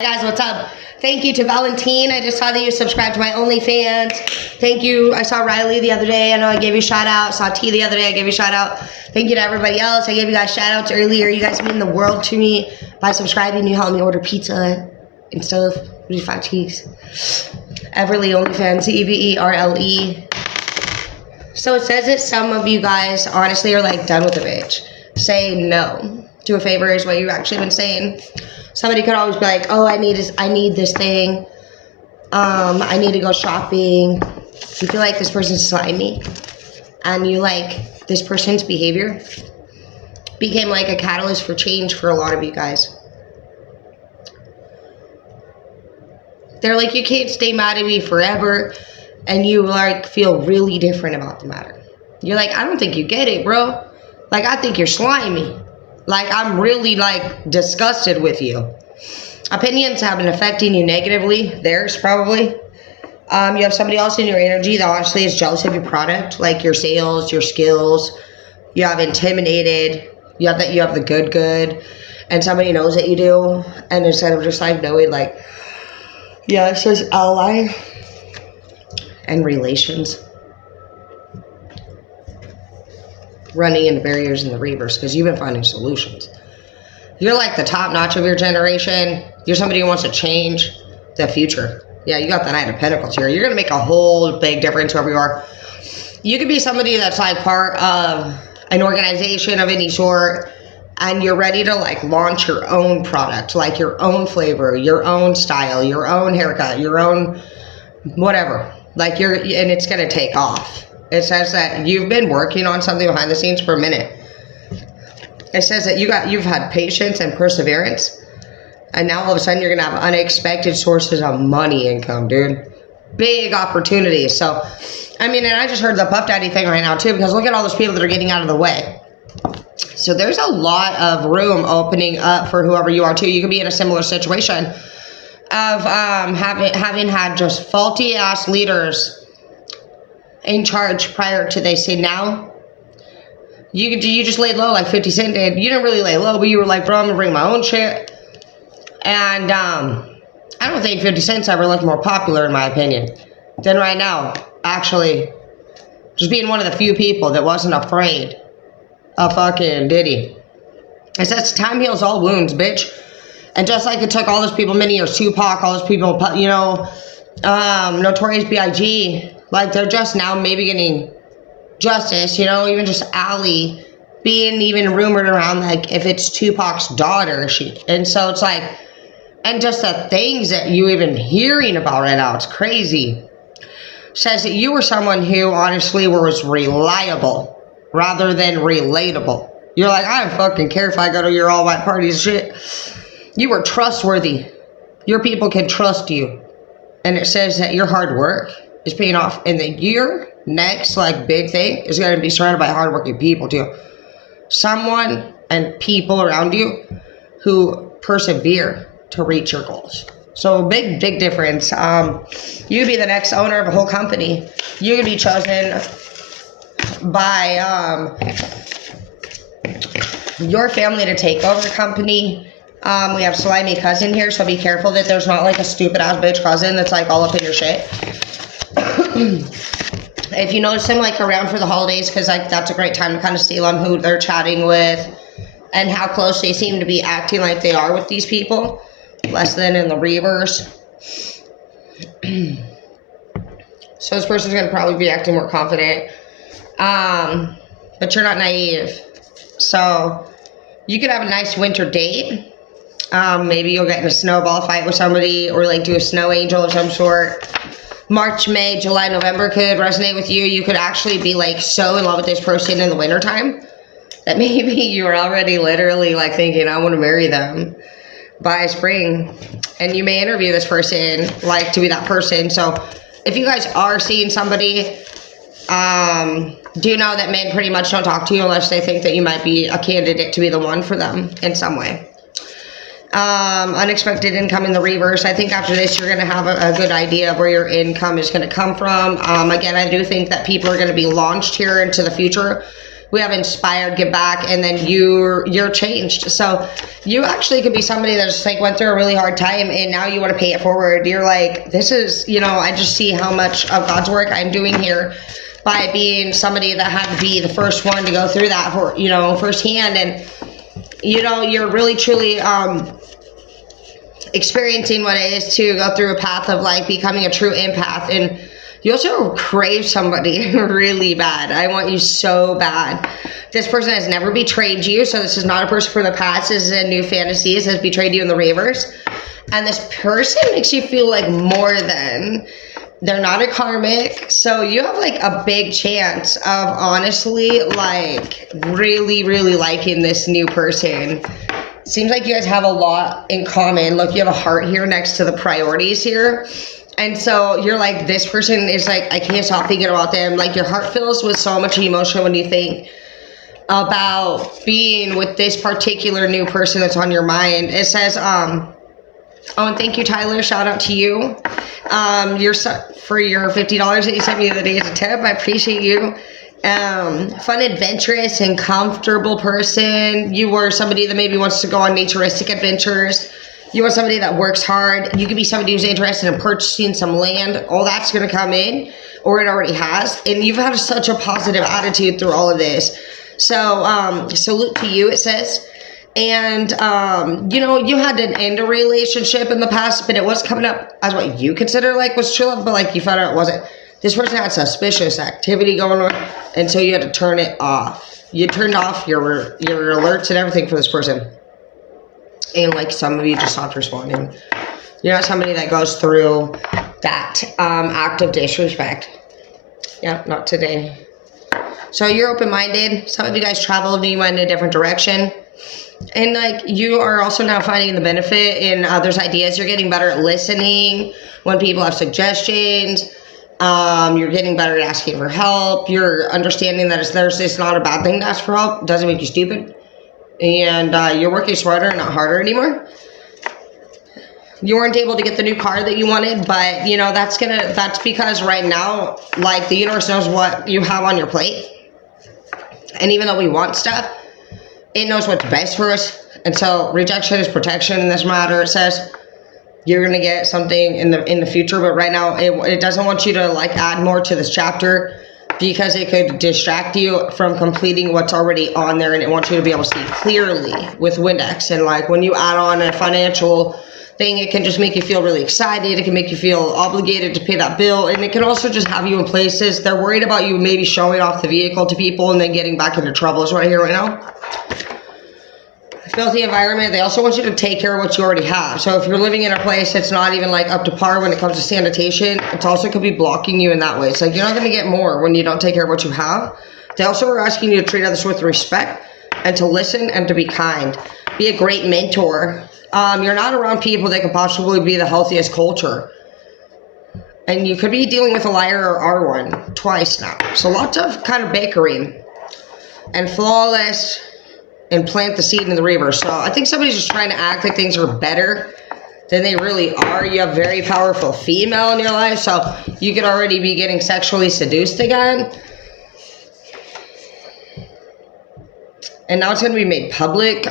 Hey guys, what's up? Thank you to Valentine. I just saw that you subscribed to my OnlyFans. Thank you. I saw Riley the other day. I know I gave you a shout out. Saw T the other day. I gave you a shout out. Thank you to everybody else. I gave you guys shout outs earlier. You guys mean the world to me by subscribing. You helped me order pizza and stuff. With 5 cheeks. Everly OnlyFans. EVERLE. So it says that some of you guys honestly are like done with the bitch. Say no. Do a favor is what you've actually been saying. Somebody could always be like, oh, I need this thing. I need to go shopping. You feel like this person's slimy. And you like this person's behavior became like a catalyst for change for a lot of you guys. They're like, you can't stay mad at me forever. And you like feel really different about the matter. You're like, I don't think you get it, bro. Like, I think you're slimy. Like, I'm really, like, disgusted with you. Opinions have been affecting you negatively. Theirs, probably. You have somebody else in your energy that honestly is jealous of your product. Like, your sales, your skills. You have intimidated. You have the good. And somebody knows that you do. And instead of just, like, knowing, like, yeah, it says ally and relations. Running into barriers in the reverse because you've been finding solutions. You're like the top notch of your generation. You're somebody who wants to change the future. Yeah, you got the Knight of Pentacles here. You're going to make a whole big difference wherever you are. You could be somebody that's like part of an organization of any sort and you're ready to like launch your own product, like your own flavor, your own style, your own haircut, your own whatever. Like and it's going to take off. It says that you've been working on something behind the scenes for a minute. It says that you've had patience and perseverance. And now all of a sudden you're going to have unexpected sources of money income, dude. Big opportunities. So, I mean, and I just heard the Puff Daddy thing right now too, because look at all those people that are getting out of the way. So there's a lot of room opening up for whoever you are too. You could be in a similar situation of having had just faulty ass leaders in charge prior to they say now. You just laid low like 50 Cent did. You didn't really lay low, but you were like, bro, I'm gonna bring my own shit. And I don't think 50 Cent's ever looked more popular in my opinion than right now. Actually, just being one of the few people that wasn't afraid of fucking Diddy. It says time heals all wounds, bitch. And just like it took all those people many years, Tupac, all those people, you know, Notorious B.I.G., like, they're just now maybe getting justice, you know, even just Allie being even rumored around, like, if it's Tupac's daughter, and so it's like, and just the things that you even hearing about right now, it's crazy. Says that you were someone who honestly was reliable rather than relatable. You're like, I don't fucking care if I go to your all-white parties shit. You were trustworthy. Your people can trust you. And it says that your hard work is paying off, and that your next like big thing is going to be surrounded by hardworking people too. Someone and people around you who persevere to reach your goals. So big difference. You could be the next owner of a whole company. You could be chosen by your family to take over the company. We have slimy cousin here, so be careful that there's not like a stupid ass bitch cousin that's like all up in your shit. If you notice him like around for the holidays, because like that's a great time to kind of see on who they're chatting with and how close they seem to be acting like they are with these people, less than in the reverse. So this person's going to probably be acting more confident, but you're not naive. So you could have a nice winter date. Maybe you'll get in a snowball fight with somebody, or like do a snow angel of some sort. March, May, July, November could resonate with you. You could actually be like so in love with this person in the wintertime that maybe you were already literally like thinking, I want to marry them by spring. And you may interview this person like to be that person. So if you guys are seeing somebody, do know that men pretty much don't talk to you unless they think that you might be a candidate to be the one for them in some way. Unexpected income in the reverse. I think after this you're going to have a good idea of where your income is going to come from. Again, I do think that people are going to be launched here into the future We have inspired, give back, and then you're changed. So you actually could be somebody that just like went through a really hard time and now you want to pay it forward. You're like, this is, I just see how much of God's work I'm doing here by being somebody that had to be the first one to go through that for, firsthand. And, you're really truly experiencing what it is to go through a path of like becoming a true empath. And you also crave somebody really bad. I want you so bad. This person has never betrayed you, so this is not a person from the past. This is a new fantasy. This has betrayed you in the reverse. And this person makes you feel like more than. They're not a karmic. So you have like a big chance of honestly like really, really liking this new person. Seems like you guys have a lot in common. Look, you have a heart here next to the priorities here. And so you're like, this person is like, I can't stop thinking about them. Like your heart fills with so much emotion when you think about being with this particular new person that's on your mind. It says, oh, and thank you, Tyler. Shout out to you. For your $50 that you sent me the other day as a tip. I appreciate you. Fun, adventurous, and comfortable person. You were somebody that maybe wants to go on naturistic adventures. You are somebody that works hard. You could be somebody who's interested in purchasing some land. All that's going to come in, or it already has. And you've had such a positive attitude through all of this. So, salute to you, it says. And, you had to end a relationship in the past, but it was coming up as what you consider like was true love, but like you found out it wasn't. This person had suspicious activity going on, and so you had to turn it off. You turned off your alerts and everything for this person. And like some of you just stopped responding. You're not somebody that goes through that act of disrespect. Yeah, not today. So you're open-minded. Some of you guys traveled and you went in a different direction. And like you are also now finding the benefit in others' ideas. You're getting better at listening when people have suggestions. You're getting better at asking for help. You're understanding that it's not a bad thing to ask for help. It doesn't make you stupid. And you're working smarter, not harder anymore. You weren't able to get the new car that you wanted, but that's because right now, like the universe knows what you have on your plate. And even though we want stuff, it knows what's best for us. And so rejection is protection in this matter. It says you're going to get something in the future, but right now it doesn't want you to like add more to this chapter, because it could distract you from completing what's already on there, and it wants you to be able to see clearly with Windex. And like when you add on a financial thing, it can just make you feel really excited. It can make you feel obligated to pay that bill, and it can also just have you in places. They're worried about you maybe showing off the vehicle to people and then getting back into trouble. Is right here right now. Filthy environment. They also want you to take care of what you already have. So if you're living in a place that's not even like up to par when it comes to sanitation, it also could be blocking you in that way. It's like you're not going to get more when you don't take care of what you have. They also are asking you to treat others with respect and to listen and to be kind. Be a great mentor. You're not around people that could possibly be the healthiest culture. And you could be dealing with a liar or R1 twice now. So lots of kind of bickering and flawless, and plant the seed in the reverse. So I think somebody's just trying to act like things are better than they really are. You have very powerful female in your life, so you could already be getting sexually seduced again. And now it's going to be made public.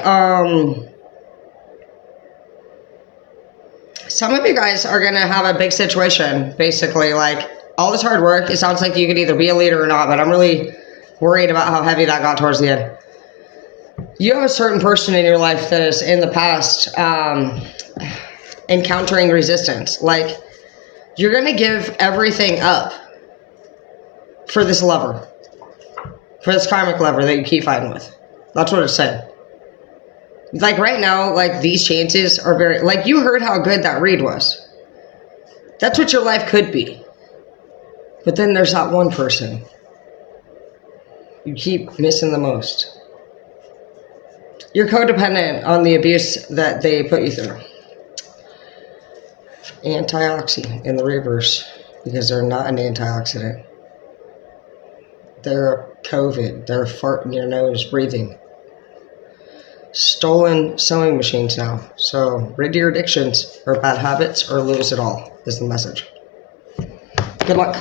Some of you guys are going to have a big situation, basically. Like, all this hard work, it sounds like you could either be a leader or not, but I'm really worried about how heavy that got towards the end. You have a certain person in your life that is in the past encountering resistance. Like, you're going to give everything up for this lover, for this karmic lover that you keep fighting with. That's what it's saying. Like right now, like these chances are very, like you heard how good that read was. That's what your life could be. But then there's that one person you keep missing the most. You're codependent on the abuse that they put you through. Antioxy in the reverse, because they're not an antioxidant. They're COVID. They're fart in your nose breathing. Stolen sewing machines now. So rid your addictions or bad habits or lose it all is the message. Good luck.